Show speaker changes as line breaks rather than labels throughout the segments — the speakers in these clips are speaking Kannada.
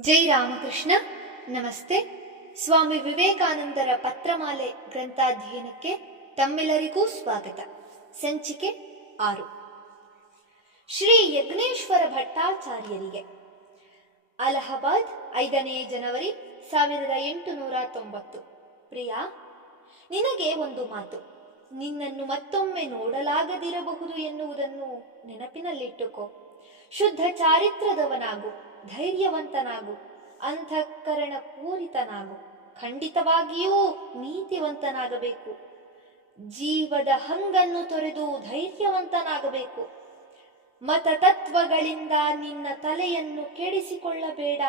ಜೈ ರಾಮಕೃಷ್ಣ. ನಮಸ್ತೆ. ಸ್ವಾಮಿ ವಿವೇಕಾನಂದರ ಪತ್ರಮಾಲೆ ಗ್ರಂಥಾಧ್ಯಯನಕ್ಕೆ ತಮ್ಮೆಲ್ಲರಿಗೂ ಸ್ವಾಗತ. ಸಂಚಿಕೆ ಆರು. ಶ್ರೀ ಯಜ್ಞೇಶ್ವರ ಭಟ್ಟಾಚಾರ್ಯರಿಗೆ. ಅಲಹಾಬಾದ್ ಐದನೇ ಜನವರಿ ಸಾವಿರದ ಎಂಟುನೂರ ತೊಂಬತ್ತು. ಪ್ರಿಯ, ನಿನಗೆ ಒಂದು ಮಾತು. ನಿನ್ನನ್ನು ಮತ್ತೊಮ್ಮೆ ನೋಡಲಾಗದಿರಬಹುದು ಎನ್ನುವುದನ್ನು ನೆನಪಿನಲ್ಲಿಟ್ಟುಕೋ. ಶುದ್ಧ ಚಾರಿತ್ರದವನಾಗು, ಧೈರ್ಯವಂತನಾಗು ಅಂತಃಕರಣ ಪೂರಿತನಾಗು ಖಂಡಿತವಾಗಿಯೂ ನೀತಿವಂತನಾಗಬೇಕು. ಜೀವದ ಹಂಗನ್ನು ತೊರೆದು ಧೈರ್ಯವಂತನಾಗಬೇಕು. ಮತತತ್ವಗಳಿಂದ ನಿನ್ನ ತಲೆಯನ್ನು ಕೆಡಿಸಿಕೊಳ್ಳಬೇಡ.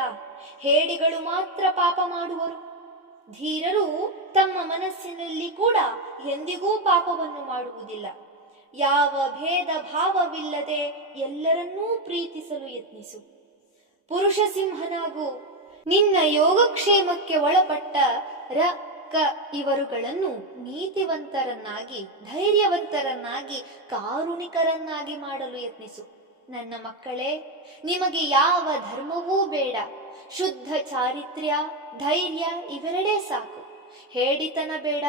ಹೇಡಿಗಳು ಮಾತ್ರ ಪಾಪ ಮಾಡುವರು. ಧೀರರು ತಮ್ಮ ಮನಸ್ಸಿನಲ್ಲಿ ಕೂಡ ಎಂದಿಗೂ ಪಾಪವನ್ನು ಮಾಡುವುದಿಲ್ಲ. ಯಾವ ಭೇದ ಭಾವವಿಲ್ಲದೆ ಎಲ್ಲರನ್ನೂ ಪ್ರೀತಿಸಲು ಯತ್ನಿಸು. ಪುರುಷ ಸಿಂಹನಾಗು ನಿನ್ನ ಯೋಗಕ್ಷೇಮಕ್ಕೆ ಒಳಪಟ್ಟ ರ, ಕ ಇವರುಗಳನ್ನು ನೀತಿವಂತರನ್ನಾಗಿ, ಧೈರ್ಯವಂತರನ್ನಾಗಿ, ಕಾರುಣಿಕರನ್ನಾಗಿ ಮಾಡಲು ಯತ್ನಿಸು. ನನ್ನ ಮಕ್ಕಳೇ, ನಿಮಗೆ ಯಾವ ಧರ್ಮವೂ ಬೇಡ. ಶುದ್ಧ ಚಾರಿತ್ರ್ಯ, ಧೈರ್ಯ ಇವೆರಡೇ ಸಾಕು. ಹೇಡಿತನ ಬೇಡ,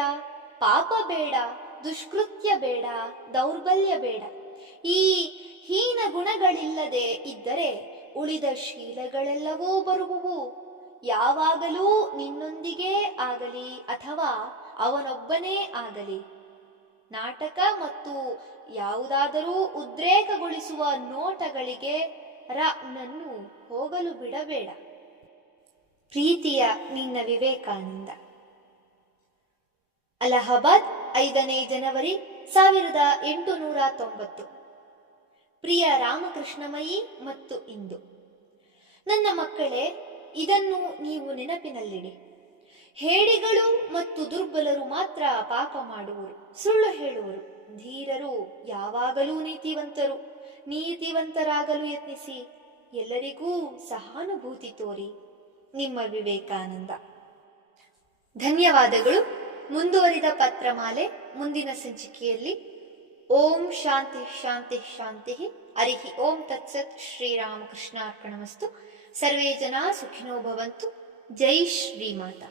ಪಾಪ ಬೇಡ. ದುಷ್ಕೃತ್ಯ ಬೇಡ, ದೌರ್ಬಲ್ಯ ಬೇಡ. ಈ ಹೀನ ಗುಣಗಳಿಲ್ಲದೆ ಇದ್ದರೆ ಉಳಿದ ಶೀಲಗಳೆಲ್ಲವೂ ಬರುವುವು. ಯಾವಾಗಲೂ ನಿನ್ನೊಂದಿಗೇ ಆಗಲಿ ಅಥವಾ ಅವನೊಬ್ಬನೇ ಆಗಲಿ. ನಾಟಕ ಮತ್ತು ಯಾವುದಾದರೂ ಉದ್ರೇಕಗೊಳಿಸುವ ನೋಟಗಳಿಗೆ ರ ನನ್ನು ಹೋಗಲು ಬಿಡಬೇಡ. ಪ್ರೀತಿಯ ನಿನ್ನ ವಿವೇಕಾನಂದ. ಅಲಹಾಬಾದ್ ಐದನೇ ಜನವರಿ ಸಾವಿರದ ಎಂಟುನೂರ ತೊಂಬತ್ತು. ಪ್ರಿಯ ರಾಮಕೃಷ್ಣಮಯಿ ಮತ್ತು ಇಂದು. ನನ್ನ ಮಕ್ಕಳೇ, ಇದನ್ನು ನೀವು ನೆನಪಿನಲ್ಲಿಡಿ. ಹೇಡಿಗಳು ಮತ್ತು ದುರ್ಬಲರು ಮಾತ್ರ ಪಾಪ ಮಾಡುವರು. ಸುಳ್ಳು ಹೇಳುವರು. ಧೀರರು ಯಾವಾಗಲೂ ನೀತಿವಂತರು. ನೀತಿವಂತರಾಗಲು ಯತ್ನಿಸಿ. ಎಲ್ಲರಿಗೂ ಸಹಾನುಭೂತಿ ತೋರಿ. ನಿಮ್ಮ ವಿವೇಕಾನಂದ. ಧನ್ಯವಾದಗಳು. ಮುಂದುವರಿದ ಪತ್ರಮಾಲೆ ಮುಂದಿನ ಸಂಚಿಕೆಯಲ್ಲಿ. ಓಂ ಶಾಂತಿ ಶಾಂತಿ ಶಾಂತಿ ಹರಿ ಓಂ ತತ್ಸತ್ ಶ್ರೀರಾಮಕೃಷ್ಣ ಅರ್ಪಣಮಸ್ತು ಸರ್ವೇ ಜನ ಸುಖಿನೋ ಭವಂತು. ಜೈ ಶ್ರೀಮಾತಾ